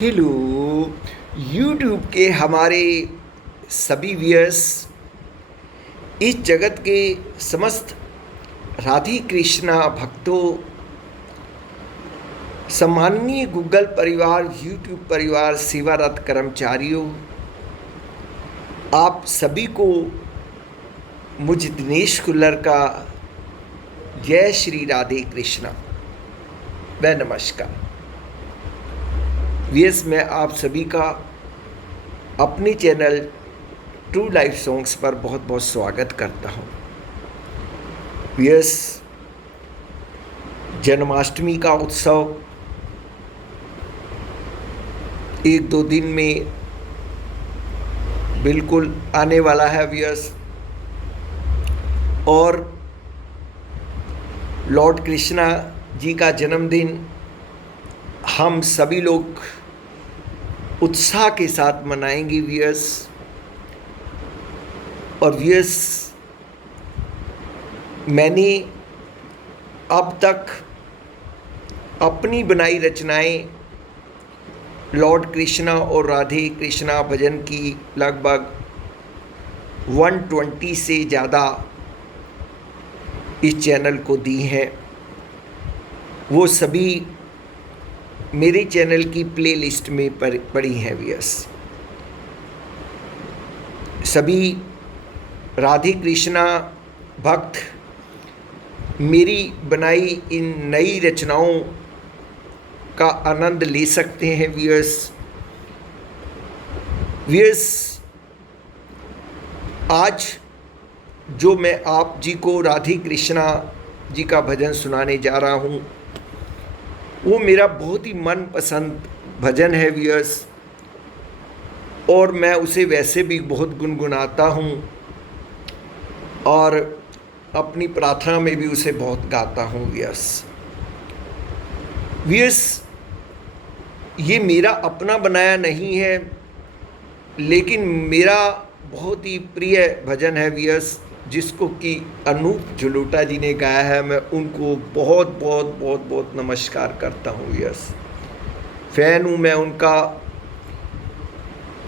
Hello YouTube के हमारे सभी व्यूअर्स, इस जगत के समस्त राधे कृष्णा भक्तों, सम्माननीय गूगल परिवार, यूट्यूब परिवार, सेवारत कर्मचारियों, आप सभी को मुझ दिनेश कुल्लर का जय श्री राधे कृष्णा व नमस्कार। व्यूअर्स, मैं आप सभी का अपने चैनल ट्रू लाइफ सॉन्ग्स पर बहुत बहुत स्वागत करता हूँ। व्यूअर्स, जन्माष्टमी का उत्सव एक दो दिन में बिल्कुल आने वाला है व्यूअर्स, और लॉर्ड कृष्णा जी का जन्मदिन हम सभी लोग उत्साह के साथ मनाएंगे व्यूअर्स। और व्यूअर्स, मैंने अब तक अपनी बनाई रचनाएं लॉर्ड कृष्णा और राधे कृष्णा भजन की लगभग 120 से ज़्यादा इस चैनल को दी हैं। वो सभी मेरे चैनल की प्लेलिस्ट में पड़ी हैं व्यूअर्स। सभी राधे कृष्णा भक्त मेरी बनाई इन नई रचनाओं का आनंद ले सकते हैं व्यूअर्स। आज जो मैं आप जी को राधे कृष्णा जी का भजन सुनाने जा रहा हूँ, वो मेरा बहुत ही मनपसंद भजन है व्यूअर्स, और मैं उसे वैसे भी बहुत गुनगुनाता हूँ और अपनी प्रार्थना में भी उसे बहुत गाता हूँ व्यूअर्स। ये मेरा अपना बनाया नहीं है, लेकिन मेरा बहुत ही प्रिय भजन है व्यूअर्स, जिसको कि अनूप जलोटा जी ने गाया है। मैं उनको बहुत बहुत बहुत बहुत नमस्कार करता हूँ व्यूअर्स। फ़ैन हूँ मैं उनका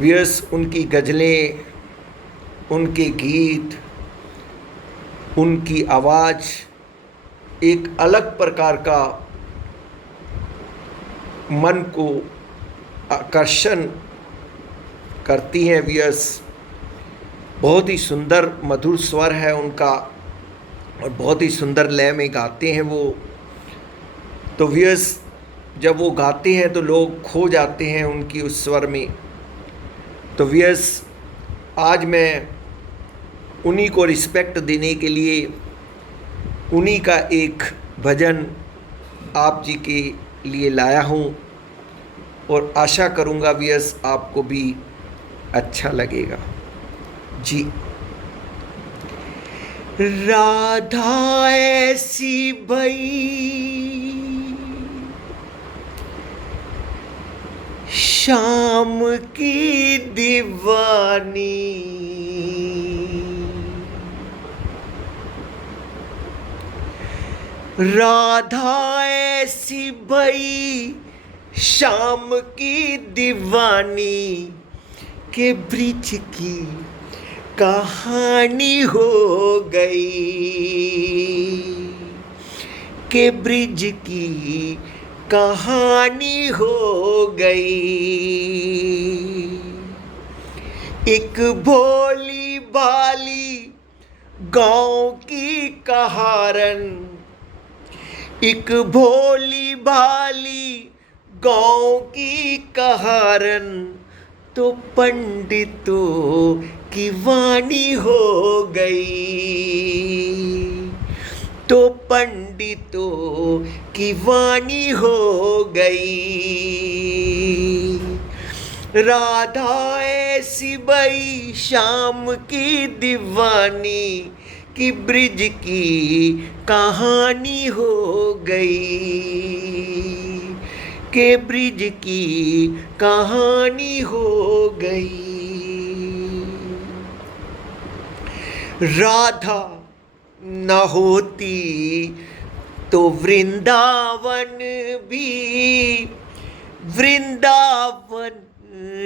व्यूअर्स। उनकी गज़लें, उनके गीत, उनकी आवाज़ एक अलग प्रकार का मन को आकर्षण करती हैं व्यूअर्स। बहुत ही सुंदर मधुर स्वर है उनका और बहुत ही सुंदर लय में गाते हैं वो। तो व्यूअर्स, जब वो गाते हैं तो लोग खो जाते हैं उनकी उस स्वर में। तो व्यूअर्स, आज मैं उन्हीं को रिस्पेक्ट देने के लिए उन्हीं का एक भजन आप जी के लिए लाया हूँ, और आशा करूँगा व्यूअर्स आपको भी अच्छा लगेगा जी। राधा ऐसी भई शाम की दीवानी, राधा ऐसी भई शाम की दीवानी, के ब्रिज की कहानी हो गई, के ब्रिज की कहानी हो गई। एक भोली भाली गाँव की कहारन, एक भोली भाली गाँव की कहारन, तो पंडितों की वाणी हो गई, तो पंडितों की वाणी हो गई। राधा ऐसी भई शाम की दीवानी, कि ब्रिज की कहानी हो गई, के ब्रिज की कहानी हो गई। राधा न होती तो वृंदावन भी वृंदावन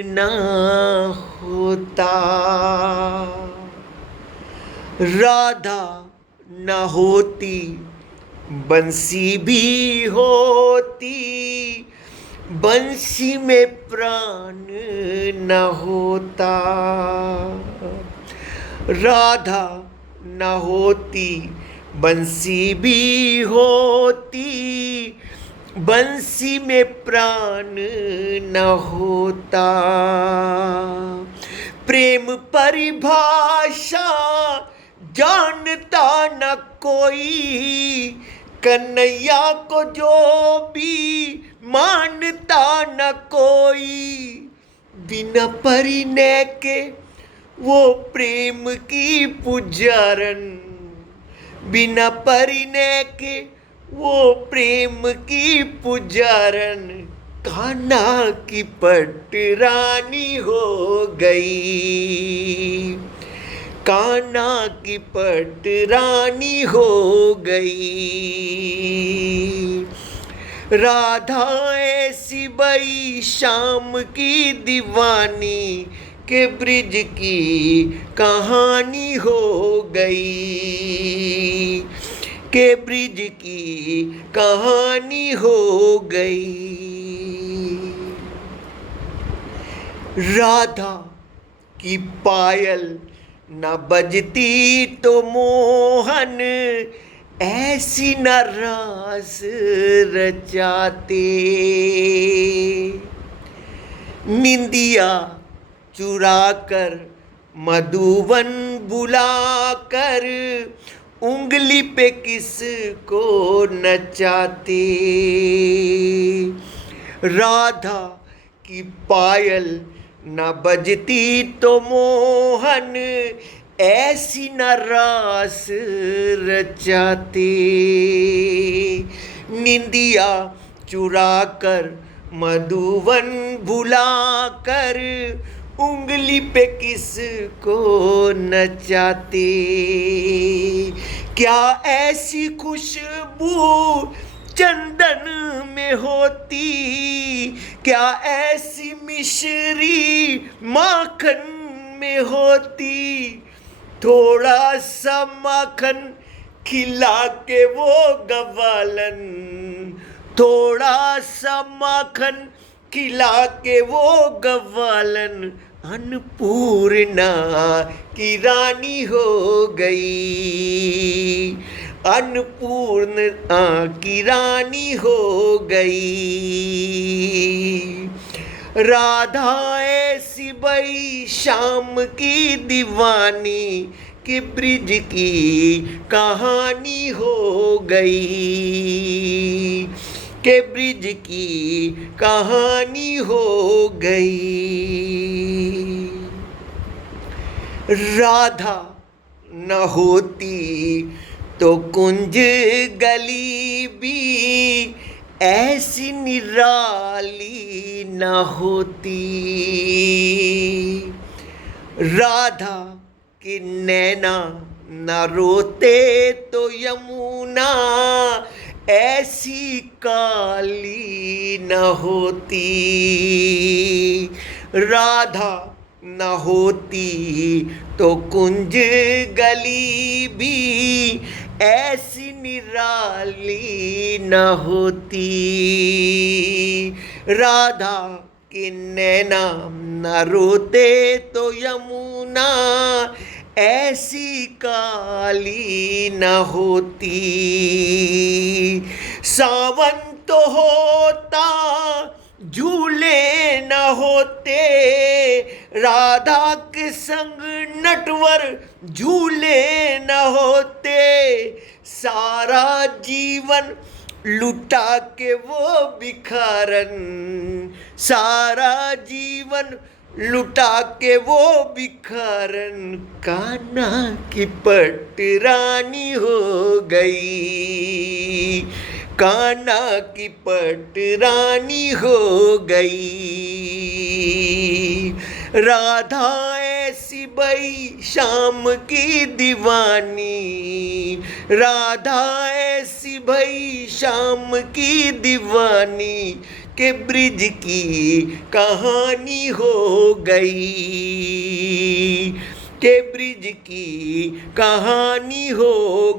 ना होता, राधा न होती बंसी भी होती, बंसी में प्राण न होता। राधा न होती बंसी भी होती, बंसी में प्राण न होता। प्रेम परिभाषा जानता न कोई, कन्हैया को जो भी मानता न कोई। बिना परिणय के वो प्रेम की पुजारन, बिना परिणय के वो प्रेम की पुजारन। कान्हा की पटरानी हो गई, कान्हा की पटरानी हो गई। राधा ऐसी बई शाम की दीवानी, के ब्रिज की कहानी हो गई, के ब्रिज की कहानी हो गई। राधा की पायल न बजती तो मोहन ऐसी न रास रचाते। निंदिया चुराकर मधुवन बुलाकर, उंगली पे किसको नचाते। राधा की पायल न बजती तो मोहन ऐसी न रास रचाते। निंदिया चुराकर मधुवन भुलाकर, उंगली पे किसको नचाते। क्या ऐसी खुशबू चंदन में होती, क्या ऐसी मिश्री माखन में होती। थोड़ा सा माखन खिला के वो गवालन, थोड़ा सा माखन खिला के वो गवालन। अन्नपूर्णा की रानी हो गई, अन्नपूर्णा की रानी हो गई। राधा ऐसी बई शाम की दीवानी, कि ब्रिज की कहानी हो गई, के ब्रिज की कहानी हो गई। राधा न होती तो कुंज गली भी ऐसी निराली न होती। राधा के नैना न रोते तो यमुना ऐसी काली न होती। राधा न होती तो कुंज गली भी ऐसी निराली न होती। राधा के नैना न रोते तो यमुना ऐसी काली न होती। सावन तो होता झूले न होते, राधा के संग नटवर झूले न होते। सारा जीवन लुटा के वो भिखारन, सारा जीवन लुटा के वो भिखारन। कान्हा की पटरानी हो गई, कान्हा की पटरानी हो गई। राधा ऐसी बई शाम की दीवानी, राधा ऐसी भई शाम की दीवानी। के ब्रिज की कहानी हो गई, के ब्रिज की कहानी हो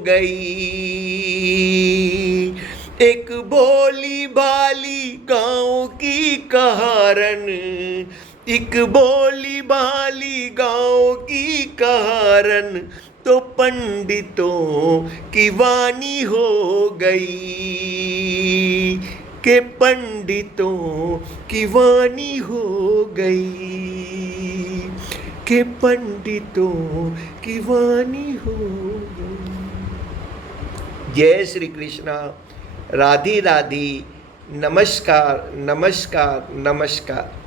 गई। एक भोली भाली गाँव की कहारन, एक भोली भाली गाँव की कहारन तो पंडितों की वाणी हो गई, के पंडितों की वाणी हो गई, के पंडितों की वाणी हो गई। जय श्री कृष्णा। राधे राधे। नमस्कार नमस्कार नमस्कार।